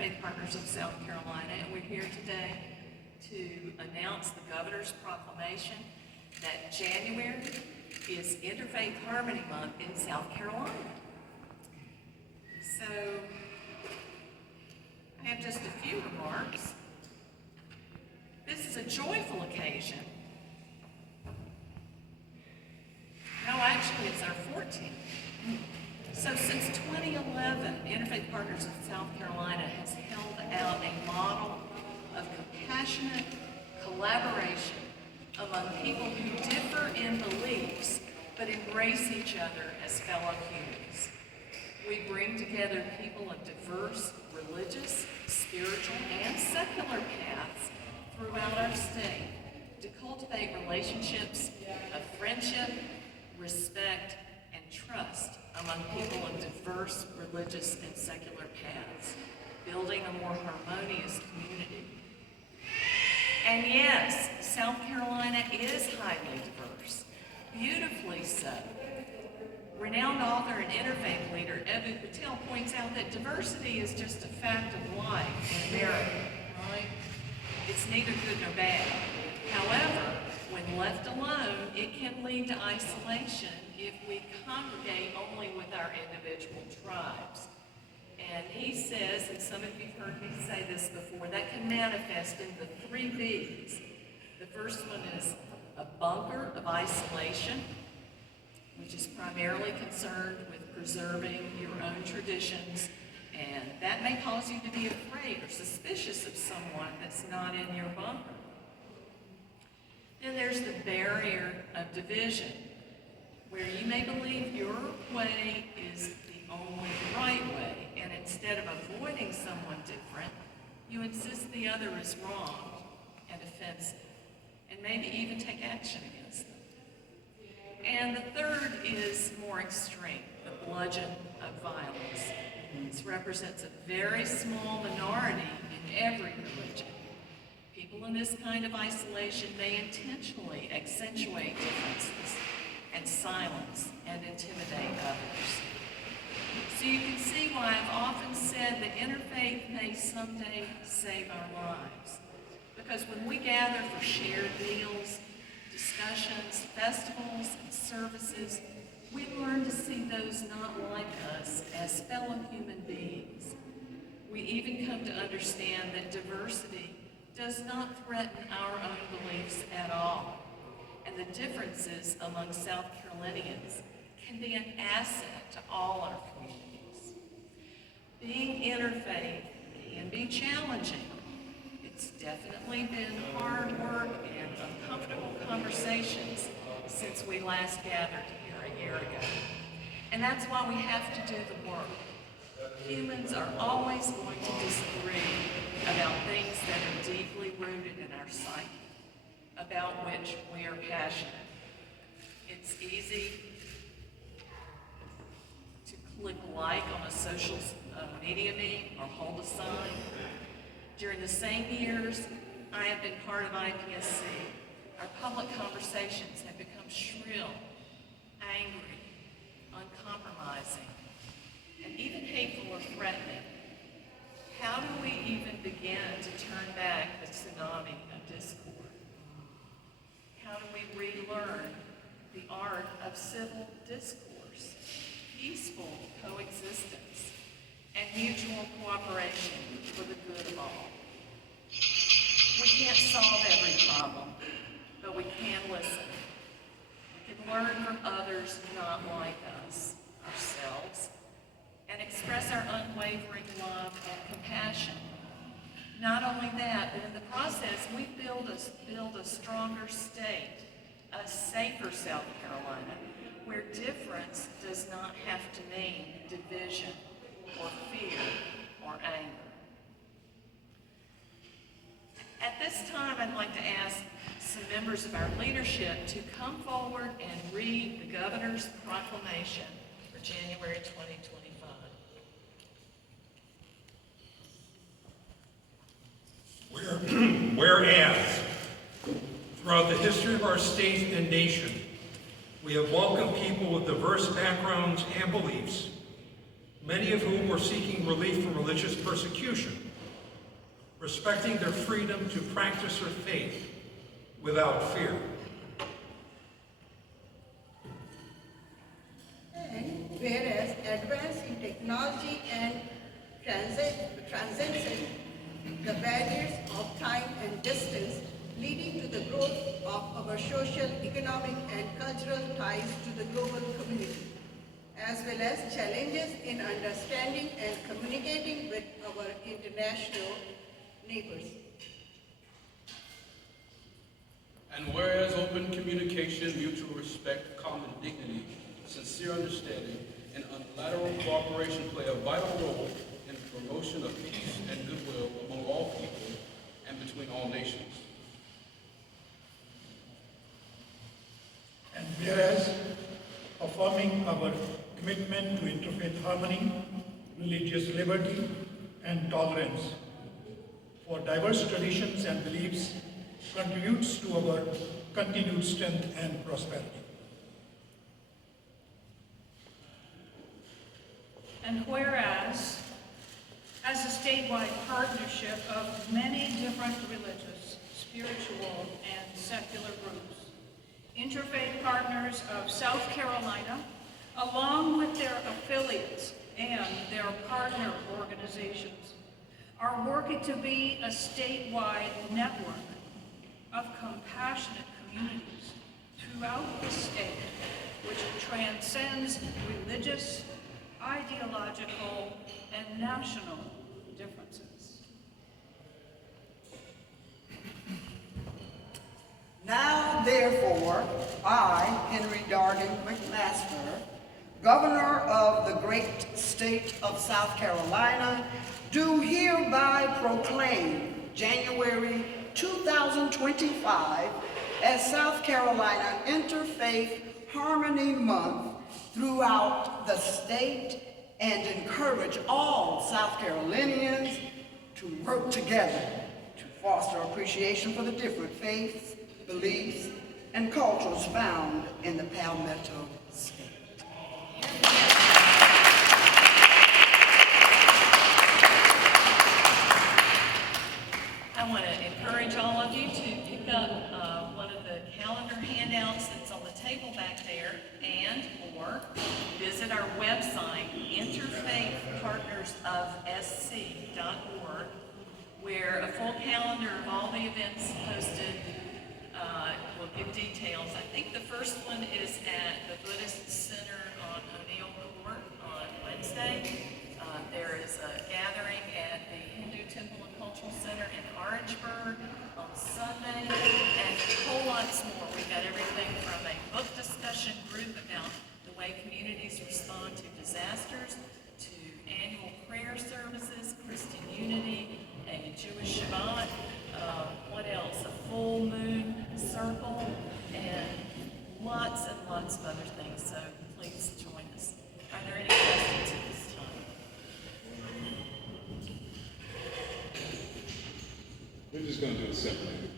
Interfaith Partners of South Carolina, and we're here today to announce the Governor's proclamation that January is Interfaith Harmony Month in South Carolina. So, I have just a few remarks. This is a joyful occasion. No, actually, it's our 14th. So since 2011, Interfaith Partners of South Carolina has held out a model of compassionate collaboration among people who differ in beliefs but embrace each other as fellow humans. We bring together people of diverse religious, spiritual, and secular paths throughout our state to cultivate relationships of friendship, respect, and trust among people of diverse religious and secular paths, building a more harmonious community. And yes, South Carolina is highly diverse, beautifully so. Renowned author and interfaith leader Eboo Patel points out that diversity is just a fact of life in America, right? It's neither good nor bad. However, when left alone, it can lead to isolation if we congregate only with our individual tribes. And he says, and some of you have heard me say this before, that can manifest in the 3 B's. The first one is a bunker of isolation, which is primarily concerned with preserving your own traditions, and that may cause you to be afraid or suspicious of someone that's not in your bunker. Then there's the barrier of division, where you may believe your way is the only right way, and instead of avoiding someone different, you insist the other is wrong and offensive, and maybe even take action against them. And the third is more extreme, the bludgeon of violence. This represents a very small minority in every religion. People in this kind of isolation may intentionally accentuate differences and silence and intimidate others. So you can see why I've often said that interfaith may someday save our lives. Because when we gather for shared meals, discussions, festivals, and services, we learn to see those not like us as fellow human beings. We even come to understand that diversity does not threaten our own beliefs at all. And the differences among South Carolinians can be an asset to all our communities. Being interfaith can be challenging. It's definitely been hard work and uncomfortable conversations since we last gathered here a year ago. And that's why we have to do the work. Humans are always going to disagree about things that are deeply rooted in our psyche, about which we are passionate. It's easy to click like on a social media meme or hold a sign. During the same years I have been part of IPSC, our public conversations have become shrill, angry, uncompromising, and even hateful or threatening. How do we even begin to turn back the tsunami of discord? How do we relearn the art of civil discourse, peaceful coexistence, and mutual cooperation for the good of all? We can't solve every problem, but we can listen. We can learn from others not like us, ourselves, and express our unwavering love and compassion. Not only that, but in the process, we build a stronger state, a safer South Carolina, where difference does not have to mean division or fear or anger. At this time, I'd like to ask some members of our leadership to come forward and read the Governor's proclamation for January 2025. Whereas, throughout the history of our state and nation, we have welcomed people with diverse backgrounds and beliefs, many of whom were seeking relief from religious persecution respecting their freedom to practice their faith without fear. And whereas advance in technology and transcends the barriers of time and distance, leading to the growth of our social, economic, and cultural ties to the global community, as well as challenges in understanding and communicating with our international neighbors. And whereas open communication, mutual respect, common dignity, sincere understanding, and unilateral cooperation play a vital role in the promotion of peace and goodwill among all people and between all nations. And whereas affirming our commitment to interfaith harmony, religious liberty, and tolerance for diverse traditions and beliefs contributes to our continued strength and prosperity. And whereas, as a statewide partnership of many different religious, spiritual, and secular groups, Interfaith Partners of South Carolina, along with their affiliates and their partner organizations, are working to be a statewide network of compassionate communities throughout the state, which transcends religious, ideological, and national differences. Now, therefore, I, Henry Darden McMaster, Governor of the great state of South Carolina, do hereby proclaim January 2025 as South Carolina Interfaith Harmony Month throughout the state and encourage all South Carolinians to work together to foster appreciation for the different faiths, beliefs, and cultures found in the Palmetto State. I want to encourage all of you to pick up one of the calendar handouts that's on the table back there, and or visit our website, interfaithpartnersofsc.org, where a full calendar of all the events posted will give details. I think the first one is at the Buddhist Center on O'Neill Court on Wednesday. There is a gathering at the Hindu Temple and Cultural Center in Orangeburg on Sunday, and a whole lots more. We've got everything from a book discussion group about the way communities respond to disasters, to annual prayer services, Christian Unity, a Jewish Shabbat, what else? A full moon circle, and lots of other things. So please join us. Are there any questions at this time? We're just going to do it separately.